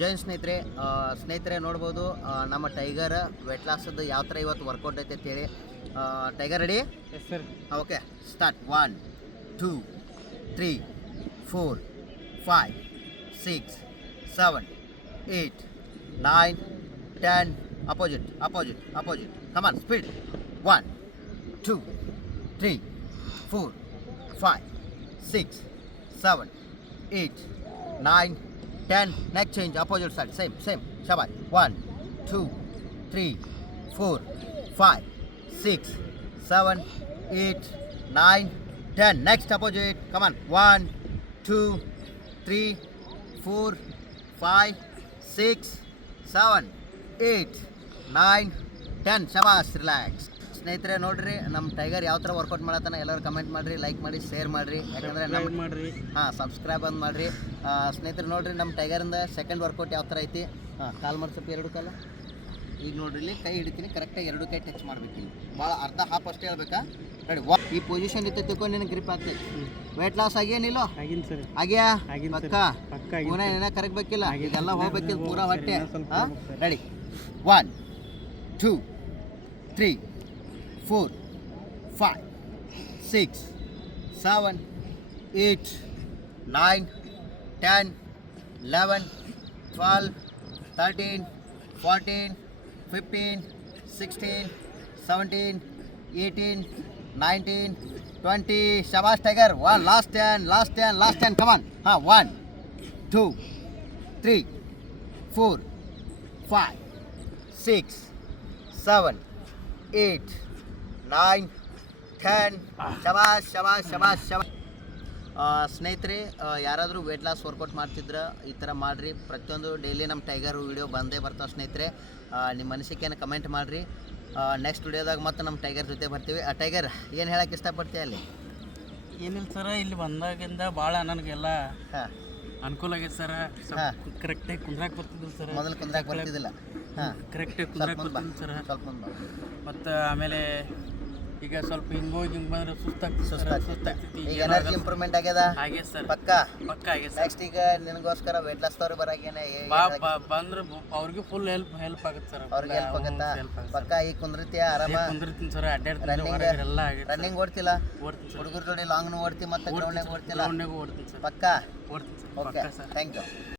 ಜೈನ್ ಸ್ನೇಹಿತರೆ ನೋಡ್ಬೋದು ನಮ್ಮ ಟೈಗರ್ ವೆಟ್ ಲಾಸದ್ದು ಯಾವ ಥರ ಇವತ್ತು ವರ್ಕೌಟ್ ಐತೆ ಅಂತೇಳಿ. Tiger ready? Yes sir. Okay, start. 1 2 3 4 5 6 7 8 9 10. Opposite. Come on, speed. 1 2 3 4 5 6 7 8 9 10. Next change, opposite side. Same. Shabash. 1 2 3 4 5 6 7 8 9 10. Next opposite. Come on. 1 2 3 4 5 6 7 8 9 10. Shabash. Relax. ಸ್ನೇಹಿತರೆ ನೋಡ್ರಿ, ನಮ್ಮ ಟೈಗರ್ ಯಾವ ಥರ ವರ್ಕೌಟ್ ಮಾಡತ್ತಾನ ಎಲ್ಲರೂ ಕಮೆಂಟ್ ಮಾಡಿರಿ, ಲೈಕ್ ಮಾಡಿ, ಶೇರ್ ಮಾಡಿರಿ. ಯಾಕಂದರೆ ನಮ್ಮ ಮಾಡಿರಿ, ಸಬ್ಸ್ಕ್ರೈಬ್ ಅಂತ ಮಾಡಿರಿ. ಸ್ನೇಹಿತರೆ ನೋಡ್ರಿ, ನಮ್ಮ ಟೈಗರಿಂದ ಸೆಕೆಂಡ್ ವರ್ಕೌಟ್ ಯಾವ ಥರ ಐತಿ. ಕಾಲು ಮರ್ಸಪ್ಪ, ಎರಡು ಕಾಲ. ಈಗ ನೋಡ್ರಿ, ಇಲ್ಲಿ ಕೈ ಹಿಡಿತೀನಿ, ಕರೆಕ್ಟಾಗಿ ಎರಡು ಕೈ ಟಚ್ ಮಾಡ್ಬೇಕು. ಭಾಳ ಅರ್ಧ ಹಾಫ್ ಅಷ್ಟೇ ಹೇಳ್ಬೇಕಾ? ರೆಡಿ. ಈ ಪೊಸಿಷನ್ ಇತ್ತು ತಿಳ್ಕೊಂಡು ನಿನಗೆ ಗ್ರಿಪ್ ಆಗ್ತೈತಿ. ವೇಟ್ ಲಾಸ್ ಆಗೇನಿಲ್ಲ? ಆಗಿನ್ ಸರ್. ಆಗ್ಯಾ? ಪಕ್ಕ ಪೂನ ಏನ ಕರಗಬೇಕಿಲ್ಲ, ಇದೆಲ್ಲ ಹೋಗ್ಬೇಕಿಲ್ಲ ಪೂರಾ ಹೊಟ್ಟೆ. Ready. 1 2 3 4 5 6 7 8 9 10 11 12 13 14 15 16 17 18 19 20. Shabash Tiger. One last 10. Come on. 1 2 3 4 5 6 7 8 9 10. ಶಬಾಷ್. ಸ್ನೇಹಿತರೆ, ಯಾರಾದರೂ ವೇಟ್ ಲಾಸ್ ವರ್ಕೌಟ್ ಮಾಡ್ತಿದ್ರೆ ಈ ಥರ ಮಾಡಿರಿ. ಪ್ರತಿಯೊಂದು ಡೈಲಿ ನಮ್ಮ ಟೈಗರ್ ವೀಡಿಯೋ ಬಂದೇ ಬರ್ತಾವೆ ಸ್ನೇಹಿತರೆ. ನಿಮ್ಮ ಅನಿಸಿಕೆಯನ್ನು ಕಮೆಂಟ್ ಮಾಡಿರಿ. ನೆಕ್ಸ್ಟ್ ವಿಡಿಯೋದಾಗ ಮತ್ತೆ ನಮ್ಮ ಟೈಗರ್ ಜೊತೆ ಬರ್ತೀವಿ. ಟೈಗರ್, ಏನು ಹೇಳಕ್ಕೆ ಇಷ್ಟಪಡ್ತೀಯ ಅಲ್ಲಿ? ಏನಿಲ್ಲ ಸರ, ಇಲ್ಲಿ ಬಂದಾಗಿಂದ ಭಾಳ ನನಗೆಲ್ಲ ಅನುಕೂಲ ಆಗೈತೆ ಸರ. ಕರೆಕ್ಟಾಗಿ ಕುಂದ್ರಾಕ್ ಬರ್ತಿದ್ರು ಸರ್. ಮೊದಲು ಕುಂದ್ರಾಕ್ ಬರ್ತಿದ್ದಿಲ್ಲ. ಕರೆಕ್ಟಾಗಿ ಕುಂದ್ರಾಕ್ ಬರ್ತಿದ್ರು ಸರ. ಸ್ವಲ್ಪ ಮತ್ತು ಆಮೇಲೆ ಈಗ ಸ್ವಲ್ಪ ಹಿಂಗೋಗಿ ಬಂದ್ರೆ ಸುಸ್ತಾಗ್ತೈತಿ. ಈಗ ಎನರ್ಜಿ ಇಂಪ್ರೂವ್ಮೆಂಟ್ ಆಗ್ಯದ? ಹಾಗೆ ಸರ್. ಪಕ್ಕ ಆಗ್ಯದ. ನೆಕ್ಸ್ಟ್ ಈಗ ನಿನಗೋಸ್ಕರ ವೇಟ್ ಲಾಸ್ ತವ್ರು ಬರಾಗೇನೆ ಬಂದ್ರೆ ಅವ್ರಿಗೆ ಫುಲ್ ಹೆಲ್ಪ್ ಆಗುತ್ತೆ ಸರ್. ಅವ್ರಿಗೆ ಹೆಲ್ಪ್ ಆಗುತ್ತಾ? ಪಕ್ಕ ಈಗ ಕುಂದ್ರತಿಯ ಆರಾಮ? ಕುಂದಿರ್ತೀನಿ ಸರ್. ರನ್ನಿಂಗ್ ಓಡ್ತಿಲ್ಲ? ಹುಡುಗರ ಜೋಡಿ ಲಾಂಗ್ನು ಓಡ್ತಿ, ಮತ್ತೆ ಗ್ರೌಂಡ್ನಾಗ ಓಡ್ತಿಲ್ಲ? ಓಡ್ತೀನಿ ಸರ್. ಪಕ್ಕ? ಓಡ್ತೀನಿ ಸರ್. Okay, thank you.